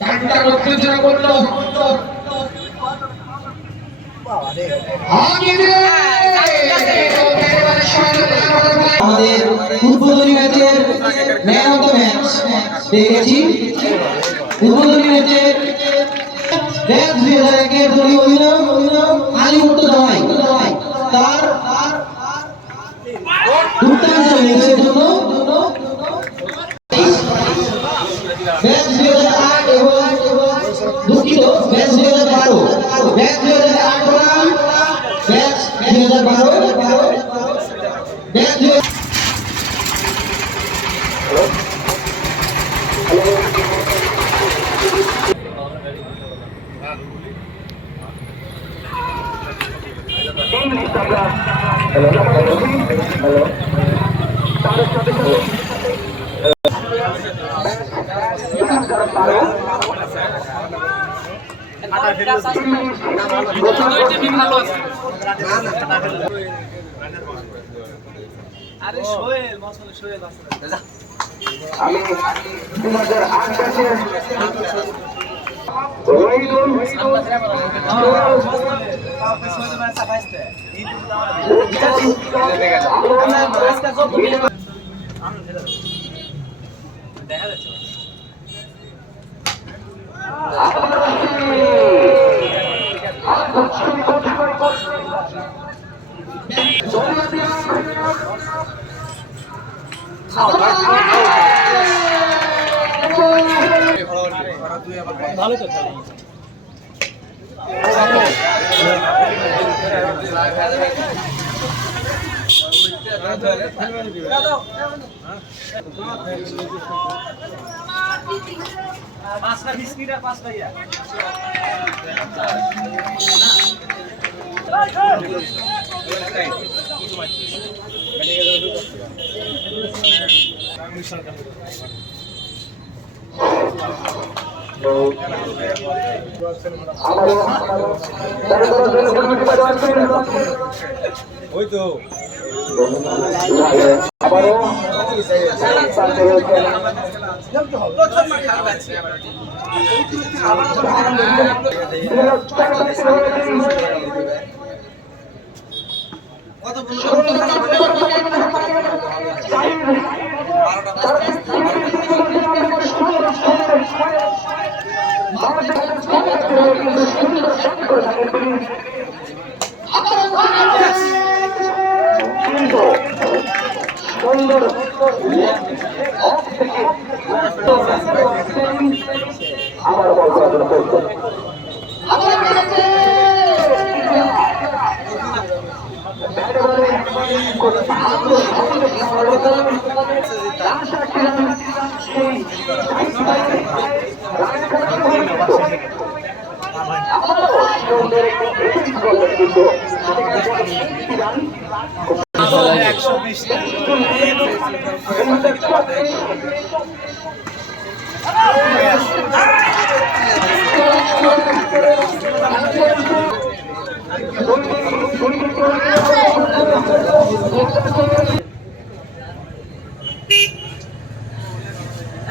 ঘণ্টার উত্তেজনা করল আমাদের উদ্বোধনী ম্যাচের ম্যান অফ দ্য ম্যাচ দেখেছি। উদ্বোধনী ম্যাচ তার জন্য ম্যাচ দুই হাজার আট এবং দুঃখিত ম্যাচ দুই হাজার বারো ম্যাচ দুই হাজার আট বনাম ম্যাচ দুই হাজার বারো ম্যাচ দুই আরে সোহেল মশলে সোহেল আছে আমি ব্যাচের রহিদুল দেখা যাচ্ছে ভালো। খেলে পাঁচটা বিস্কিট আর পাঁচটা ইয়া ওই তো আবারও পাশে কিন্তু সুন্দর অফ থেকে আবার বল করার জন্য প্রস্তুত ব্যাটে বলে কোন ভালো সঙ্গে সেই রান করার পরিণত একশো বিশ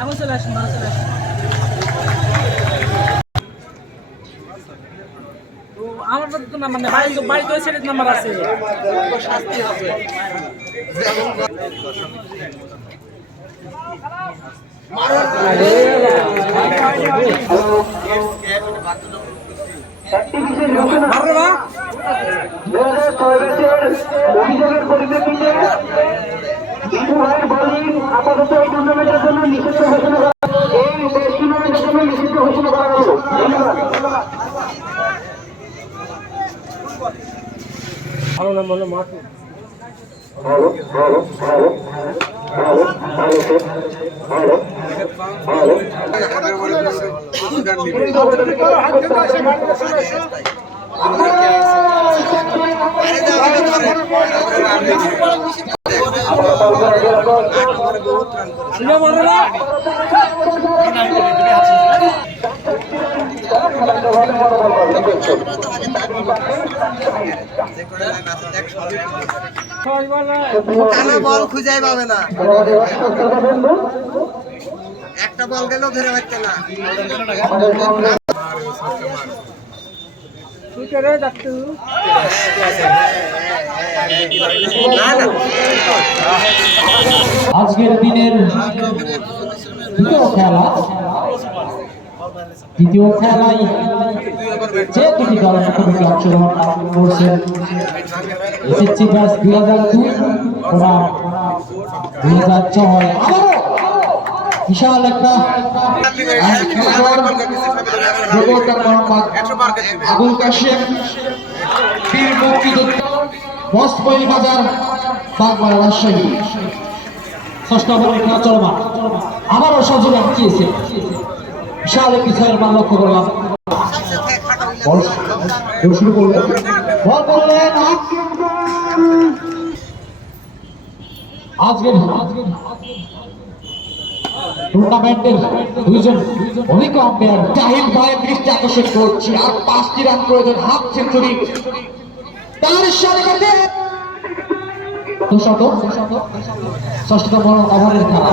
এখন চলে আসুন চলে আসুন। আমার তো নাম্বার নেই ওই নাম্বার আছে। শাস্তি হবে অভিযোগের পরিপ্রেক্ষিতে আপাতত এই টুর্নামেন্টের জন্য নিষিদ্ধ ঘোষণা করা এই টুর্নামেন্টের জন্য নিষিদ্ধ ঘোষণা করা হলো ধন্যবাদ ভালো ভালো ভালো ভালো ভালো ভালো ভালো টানা বল খুঁজেই পাবে না? একটা বল গেলেও ধরে পারছে না। আজকের দিনের খেলা। দ্বিতীয় খেলায় যে দুটি দল মুখোমুখি অংশগ্রহণ করছেন এসএসসি ব্যাস দুই হাজার দুই, ওরা দুই হাজার ছয়। আবারও বিশাল একটা আবুল কাশেম বাজার বাগমারা রাজশাহী। ষষ্ঠ খেলা চলমান। আবারও বিশাল ছয়ের মান লক্ষ্য করলাম। শুরু করলেন বল টুর্নামেন্টের দুইজন অভিজ্ঞ আম্পায়ার জাহিদ ভাই দৃষ্টি আকর্ষণ করছি, আর পাঁচটি রান প্রয়োজন, হাফ সেঞ্চুরি। তার সাথে দুশত ষষ্ঠতম ওভারের খেলা।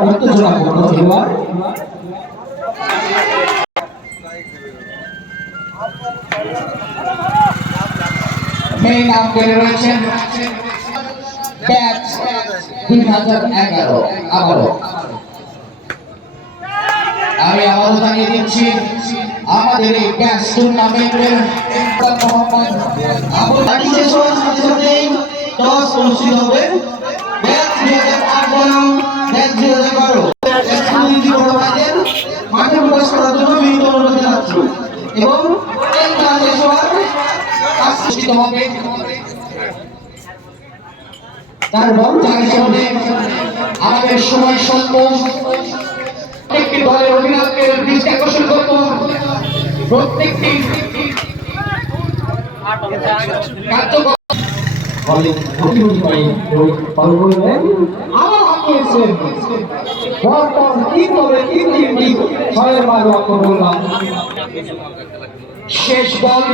মধ্যে জোড়া করল খেলোয়াড় মেইন আম্পায়ার রয়েছেন ব্যাচ দুই হাজার আমি আবারও জানিয়ে দিচ্ছি, আমাদের এই ব্যাচ সাথে সাথেই টস অনুষ্ঠিত হবে। তার বল তার আমাদের সময় স্বল্প প্রত্যেকটি দলের অধিনায়কের দৃষ্টি আকর্ষণ করত প্রত্যেকটি শেষ বল।